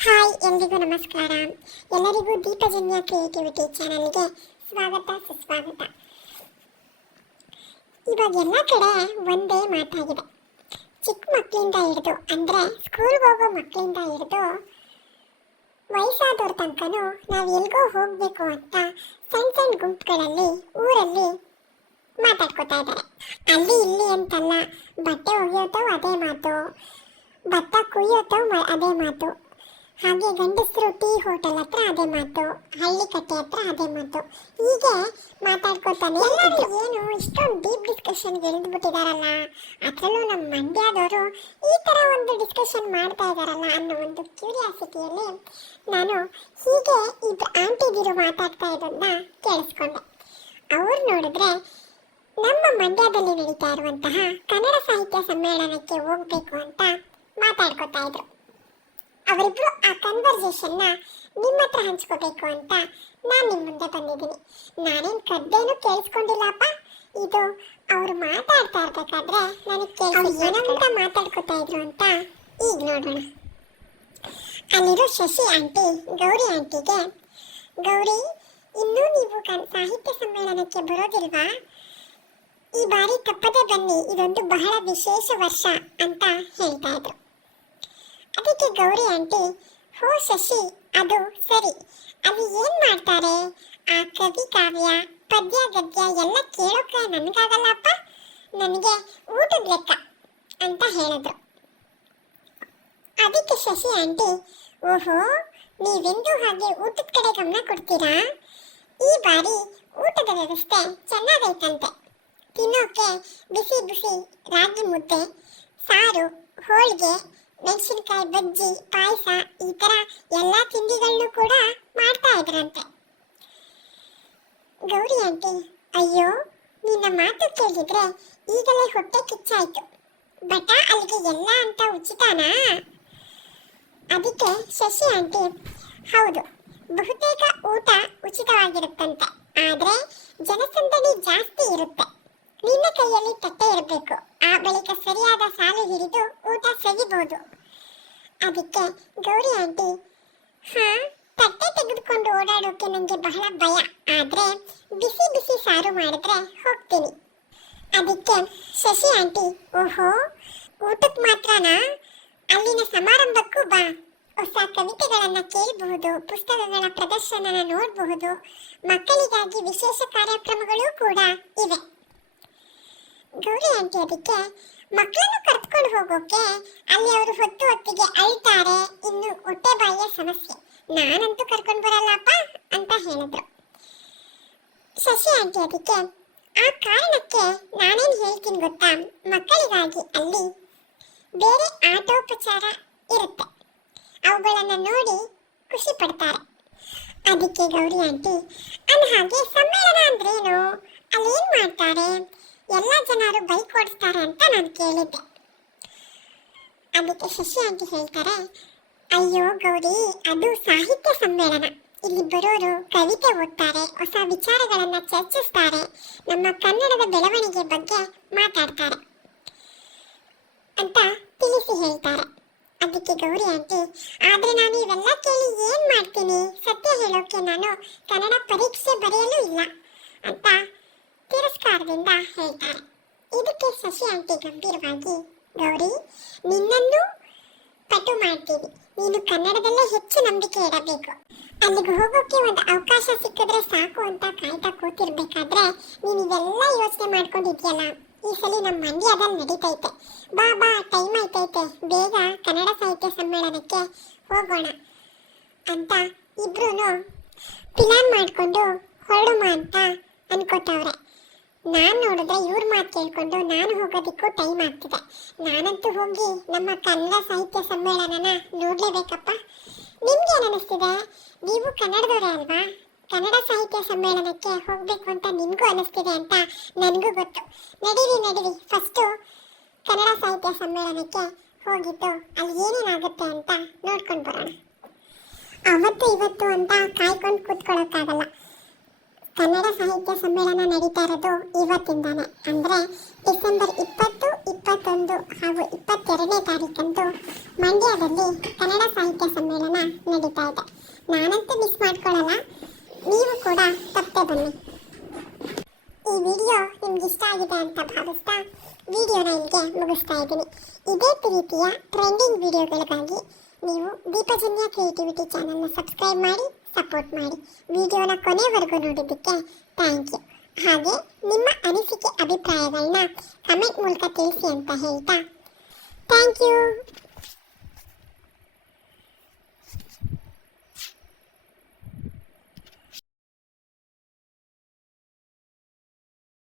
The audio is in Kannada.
ಹಾಯ್ ಎಲ್ರಿಗೂ ನಮಸ್ಕಾರ. ಎಲ್ಲರಿಗೂ ದೀಪಜನ್ಯ ಕ್ರಿಯೇಟಿವಿಟಿ ಚಾನಲ್ಗೆ ಸ್ವಾಗತ, ಸುಸ್ವಾಗತ. ಇವಾಗ ಎಲ್ಲ ಕಡೆ ಒಂದೇ ಮಾತಾಗಿದೆ. ಚಿಕ್ಕ ಮಕ್ಕಳಿಂದ ಹಿಡಿದು, ಅಂದರೆ ಸ್ಕೂಲ್ಗೆ ಹೋಗೋ ಮಕ್ಕಳಿಂದ ಹಿಡಿದು ವಯಸ್ಸಾದವ್ರ ತನಕನೂ ನಾವು ಎಲ್ಗೋ ಹೋಗಬೇಕು ಅಂತ ಸಣ್ಣ ಸಣ್ಣ ಗುಂಪುಗಳಲ್ಲಿ, ಊರಲ್ಲಿ ಮಾತಾಡ್ಕೋತಾ ಇದ್ದಾರೆ. ಅಲ್ಲಿ ಇಲ್ಲಿ ಅಂತಲ್ಲ, ಬಟ್ಟೆ ಒಗೆಯೋತವ್ ಅದೇ ಮಾತು, ಭತ್ತ ಕುಯ್ಯೋತವ್ ಮ- ಅದೇ ಮಾತು. ಹಾಗೆ ಗಂಡಸರು ಟೀ ಹೋಟೆಲ್ ಹತ್ರ ಅದೇ ಮಾತು ಹಳ್ಳಿ ಕಟ್ಟೆ ಹತ್ರ ಅದೇ ಮಾತು. ಹೀಗೆ ಮಾತಾಡ್ಕೊತಾನೆ ಎಲ್ಲರೂ ಏನು ಇಷ್ಟೊಂದು ಡೀಪ್ ಡಿಸ್ಕಷನ್ಗೆ ಇಳಿದ್ಬಿಟ್ಟಿದಾರಲ್ಲ ಅದರಲ್ಲೂ ನಮ್ಮ ಮಂಡ್ಯದವರು ಈ ಥರ ಒಂದು ಡಿಸ್ಕಷನ್ ಮಾಡ್ತಾ ಇದಾರಲ್ಲ ಅನ್ನೋ ಒಂದು ಕ್ಯೂರಿಯಾಸಿಟಿಯಲ್ಲಿ ನಾನು ಹೀಗೆ ಇಬ್ಬರು ಆಂಟಿದಿರು ಮಾತಾಡ್ತಾ ಇದನ್ನ ಕೇಳಿಸ್ಕೊಂಡೆ. ಅವ್ರು ನೋಡಿದ್ರೆ ನಮ್ಮ ಮಂಡ್ಯದಲ್ಲಿ ನಡೀತಾ ಇರುವಂತಹ ಕನ್ನಡ ಸಾಹಿತ್ಯ ಸಮ್ಮೇಳನಕ್ಕೆ ಹೋಗ್ಬೇಕು ಅಂತ ಮಾತಾಡ್ಕೊತಾ ಇದ್ರು. ಅವರಿಬ್ರು ಆ ಕನ್ವರ್ಸೇಷನ್ನ ನಿಮ್ಮ ಹತ್ರ ಹಂಚ್ಕೋಬೇಕು ಅಂತ ನಾನು ನಿಮ್ಮ ಮುಂದೆ ಬಂದಿದ್ದೀನಿ. ನಾನೇನು ಕದ್ದೇನು ಕೇಳಿಸ್ಕೊಂಡಿಲ್ಲಪ್ಪ. ಇದು ಅವ್ರು ಮಾತಾಡ್ತಾ ಇರ್ಬೇಕಾದ್ರೆ ನನಗೆ ಕೇಳಿ ಏನಂತ ಮಾತಾಡ್ಕೊತಾ ಇದ್ರು ಅಂತ ಈಗ ನೋಡೋಣ. ಅಲ್ಲಿರೋ ಶಶಿ ಆಂಟಿ ಗೌರಿ ಆಂಟಿಗೆ ಗೌರಿ ಇನ್ನೂ ನೀವು ಕನ್ ಸಾಹಿತ್ಯ ಸಮ್ಮೇಳನಕ್ಕೆ ಬರೋದಿಲ್ವಾ? ಈ ಬಾರಿ ತಪ್ಪದೆ ಬನ್ನಿ ಇದೊಂದು ಬಹಳ ವಿಶೇಷ ವರ್ಷ ಅಂತ ಹೇಳ್ತಾ ಇದ್ರು. ಅದಕ್ಕೆ ಗೌರಿ ಆಂಟಿ, ಹೋ ಶಶಿ, ಅದು ಸರಿ. ಅಲ್ಲಿ ಏನ್ ಮಾಡ್ತಾರೆ? ಆ ಕವಿ ಕಾವ್ಯ ಪದ್ಯ ಗದ್ಯ ಎಲ್ಲ ಕೇಳೋಕೆ ನನಗಾಗಲ್ಲಪ್ಪ? ನನಗೆ ಊಟದ ಲೆಕ್ಕ ಅಂತ ಹೇಳಿದ್ರು. ಅದಕ್ಕೆ ಶಶಿ ಆಂಟಿ, ಓಹೋ, ನೀವೆಂದು ಹಾಗೆ ಊಟದ ಕಡೆ ಗಮನ ಕೊಡ್ತೀರಾ? ಈ ಬಾರಿ ಊಟದ ವ್ಯವಸ್ಥೆ ಚೆನ್ನಾಗೈತಂತೆ. ತಿನ್ನೋಕೆ ಬಿಸಿ ಬಿಸಿ ರಾಗಿ ಮುದ್ದೆ, ಸಾರು, ಹೋಳಿಗೆ ಮೆಣಸಿನಕಾಯಿ ಬಜ್ಜಿ, ಪಾಯಸ, ಈ ಥರ ಎಲ್ಲ ತಿಂಡಿಗಳನ್ನು ಕೂಡ ಮಾಡ್ತಾ ಇದ್ರಂತೆ. ಗೌರಿ ಆಂಟಿ, ಅಯ್ಯೋ, ನಿನ್ನ ಮಾತು ಕೇಳಿದ್ರೆ ಈಗಲೇ ಹೊಟ್ಟೆ ಕಿಚ್ಚಾಯ್ತು. ಬಟ ಅಲ್ಲಿಗೆ ಎಲ್ಲ ಅಂತ ಉಚಿತನಾ? ಅದಕ್ಕೆ ಶಶಿ ಆಂಟಿ, ಹೌದು, ಬಹುತೇಕ ಊಟ ಉಚಿತವಾಗಿರುತ್ತಂತೆ. ಆದ್ರೆ ಜನಸಂದಣಿ ಜಾಸ್ತಿ ಇರುತ್ತೆ ನಿನ್ನ ಕೈಯಲ್ಲಿ ತಟ್ಟೆ ಇರಬೇಕು ಆ ಬಳಿಕ ಸರಿಯಾದ ಸಾಲು ಹಿಡಿದು ಸವಿಬಹುದು ಅದಕ್ಕೆ ಗೌರಿ ಆಂಟಿ, ಹಾ, ತಟ್ಟೆ ತೆಗೆದುಕೊಂಡು ಓಡಾಡೋಕೆ ನನಗೆ ಬಹಳ ಭಯ. ಆದ್ರೆ ಬಿಸಿ ಬಿಸಿ ಸಾರು ಮಾಡಿದ್ರೆ ಹೋಗ್ತೀನಿ. ಅದಕ್ಕೆ ಶಶಿ ಆಂಟಿ, ಓಹೋ, ಊಟಕ್ಕೆ ಮಾತ್ರನಾ? ಅಲ್ಲಿನ ಸಮಾರಂಭಕ್ಕೂ ಬಾ. ಹೊಸ ಕವಿತೆಗಳನ್ನು ಕೇಳಬಹುದು, ಪುಸ್ತಕಗಳ ಪ್ರದರ್ಶನ ನೋಡಬಹುದು. ಮಕ್ಕಳಿಗಾಗಿ ವಿಶೇಷ ಕಾರ್ಯಕ್ರಮಗಳು ಕೂಡ ಇವೆ. ಗೌರಿ ಆಂಟಿ, ಅದಕ್ಕೆ ಮಕ್ಕಳನ್ನು ಕರೆದುಕೊಂಡು ಹೋಗೋಕೆ ಅಲ್ಲಿ ಅವರು ಹೊತ್ತು ಹೊತ್ತಿಗೆ ಅಳ್ತಾರೆ. ಇನ್ನು ಹೊಟ್ಟೆ ಬಾಯಿಯ ಸಮಸ್ಯೆ. ನಾನಂತೂ ಕರ್ಕೊಂಡು ಬರಲ್ಲಪ್ಪ ಅಂತ ಹೇಳಿದ್ರು. ಶಶಿ ಆಂಟಿ ಅದಕ್ಕೆ, ಆ ಕಾರಣಕ್ಕೆ ನಾನೇನು ಹೇಳ್ತೀನಿ ಗೊತ್ತಾ? ಮಕ್ಕಳಿಗಾಗಿ ಅಲ್ಲಿ ಬೇರೆ ಆಟೋಪಚಾರ ಇರುತ್ತೆ. ಅವುಗಳನ್ನು ನೋಡಿ ಖುಷಿ ಪಡ್ತಾರೆ. ಅದಕ್ಕೆ ಗೌರಿ ಆಂಟಿ ಅಂದ ಹಾಗೆ ಸಮ್ಮೇಳನ ಅಂದ್ರೇನು? ಏನು ಮಾಡ್ತಾರೆ? ಎಲ್ಲ ಜನರು ಬೈಕ್ ಓಡಿಸ್ತಾರೆ ಅಂತ ನಾನು ಕೇಳಿದ್ದೆ. ಅದಕ್ಕೆ ಶಶಿ ಆಂಟಿ ಹೇಳ್ತಾರೆ, ಅಯ್ಯೋ ಗೌರಿ, ಅದು ಸಾಹಿತ್ಯ ಸಮ್ಮೇಳನ. ಇಲ್ಲಿ ಬರೋರು ಕವಿತೆ ಓದ್ತಾರೆ, ಹೊಸ ವಿಚಾರಗಳನ್ನು ಚರ್ಚಿಸ್ತಾರೆ, ನಮ್ಮ ಕನ್ನಡದ ಬೆಳವಣಿಗೆ ಬಗ್ಗೆ ಮಾತಾಡ್ತಾರೆ ಅಂತ ತಿಳಿಸಿ ಹೇಳ್ತಾರೆ. ಅದಕ್ಕೆ ಗೌರಿ ಆಂಟಿ, ಆದ್ರೆ ನಾನು ಇವೆಲ್ಲ ಕೇಳಿ ಏನು ಮಾಡ್ತೀನಿ? ಸತ್ಯ ಹೇಳೋಕೆ ನಾನು ಕನ್ನಡ ಪರೀಕ್ಷೆ ಬರೆಯಲು ಇಲ್ಲ ಅಂತ ತಿರಸ್ಕಾರದಿಂದ ಹೇಳ್ತಾರೆ. ಇದಕ್ಕೆ ಸಸಿ ಆಂಟಿ ಗಂಭೀರವಾಗಿ, ಗೌರಿ, ನಿನ್ನನ್ನು ಪಟು ಮಾಡ್ತೀವಿ. ನೀನು ಕನ್ನಡದಲ್ಲೇ ಹೆಚ್ಚು ನಂಬಿಕೆ ಇಡಬೇಕು. ಅಲ್ಲಿಗೆ ಹೋಗೋಕೆ ಒಂದು ಅವಕಾಶ ಸಿಕ್ಕಿದ್ರೆ ಸಾಕು ಅಂತ ಕಾಯ್ತಾ ಕೂತಿರ್ಬೇಕಾದ್ರೆ ನೀನು ಇವೆಲ್ಲ ಯೋಚನೆ ಮಾಡ್ಕೊಂಡಿದ್ಯಲ್ಲ? ಈ ಸಲ ನಮ್ಮ ಮಂಡ್ಯದಲ್ಲಿ ನಡೀತೈತೆ. ಬಾ ಬಾ ಟೈಮ್ ಆಯ್ತೈತೆ. ಬೇಗ ಕನ್ನಡ ಸಾಹಿತ್ಯ ಸಮ್ಮೇಳನಕ್ಕೆ ಹೋಗೋಣ ಅಂತ ಇಬ್ರು ಪ್ಲಾನ್ ಮಾಡಿಕೊಂಡು ಹೊರಡುಮ ಅಂತ ಅನ್ಕೋತವ್ರೆ. ನಾನು ನೋಡಿದ್ರೆ ಇವ್ರ ಮಾತು ಕೇಳ್ಕೊಂಡು ನಾನು ಹೋಗೋದಕ್ಕೂ ಟೈಮ್ ಆಗ್ತಿದೆ. ನಾನಂತೂ ಹೋಗಿ ನಮ್ಮ ಕನ್ನಡ ಸಾಹಿತ್ಯ ಸಮ್ಮೇಳನನ ನೋಡ್ಲೇಬೇಕಪ್ಪ. ನಿಮ್ಗೆ ಅನಿಸ್ತಿದೆ? ನೀವು ಕನ್ನಡದವರೇ ಅಲ್ವಾ? ಕನ್ನಡ ಸಾಹಿತ್ಯ ಸಮ್ಮೇಳನಕ್ಕೆ ಹೋಗ್ಬೇಕು ಅಂತ ನಿಮಗೂ ಅನಿಸ್ತಿದೆ ಅಂತ ನನಗೂ ಗೊತ್ತು. ನಡೀರಿ ನಡೀರಿ. ಫಸ್ಟು ಕನ್ನಡ ಸಾಹಿತ್ಯ ಸಮ್ಮೇಳನಕ್ಕೆ ಹೋಗಿದ್ದು ಅಲ್ಲಿ ಏನೇನಾಗುತ್ತೆ ಅಂತ ನೋಡ್ಕೊಂಡು ಬರೋಣ. ಅವತ್ತು, ಇವತ್ತು ಅಂತ ಕಾಯ್ಕೊಂಡು ಕೂತ್ಕೊಳ್ಳೋಕ್ಕಾಗಲ್ಲ ಕನ್ನಡ ಸಾಹಿತ್ಯ ಸಮ್ಮೇಳನ ನಡೀತಾ ಇರೋದು ಇವತ್ತಿಂದಾನೆ. ಅಂದರೆ ಡಿಸೆಂಬರ್ ಇಪ್ಪತ್ತು, ಇಪ್ಪತ್ತೊಂದು ಹಾಗೂ ಇಪ್ಪತ್ತೆರಡನೇ ತಾರೀಕಂದು ಮಂಡ್ಯದಲ್ಲಿ ಕನ್ನಡ ಸಾಹಿತ್ಯ ಸಮ್ಮೇಳನ ನಡೀತಾ ಇದೆ. ನಾನಂತೂ ಮಿಸ್ ಮಾಡ್ಕೊಳ್ಳಲ್ಲ, ನೀವು ಕೂಡ ತಪ್ಪದೆ ಬನ್ನಿ. ಈ ವಿಡಿಯೋ ನಿಮ್ಗೆ ಇಷ್ಟ ಆಗಿದೆ ಅಂತ ಭಾವಿಸ್ತಾ ವಿಡಿಯೋನ ಇಲ್ಲಿಗೆ ಮುಗಿಸ್ತಾ ಇದ್ದೀನಿ. ಇದೇ ರೀತಿಯ ಟ್ರೆಂಡಿಂಗ್ ವಿಡಿಯೋಗಳಿಗಾಗಿ ನೀವು ದೀಪಜನ್ಯ ಕ್ರಿಯೇಟಿವಿಟಿ ಚಾನಲ್ನ ಸಬ್ಸ್ಕ್ರೈಬ್ ಮಾಡಿ ಸಪೋರ್ಟ್ ಮಾಡಿ ವಿಡಿಯೋನ ಕೊನೆವರೆಗೂ ನೋಡಿದ್ದಕ್ಕೆ ಥ್ಯಾಂಕ್ ಯು ಹಾಗೆ ನಿಮ್ಮ ಅನಿಸಿಕೆ ಅಭಿಪ್ರಾಯಗಳನ್ನ ಕಮೆಂಟ್ ಮೂಲಕ ತಿಳಿಸಿ ಅಂತ ಹೇಳ್ತಾ. Thank you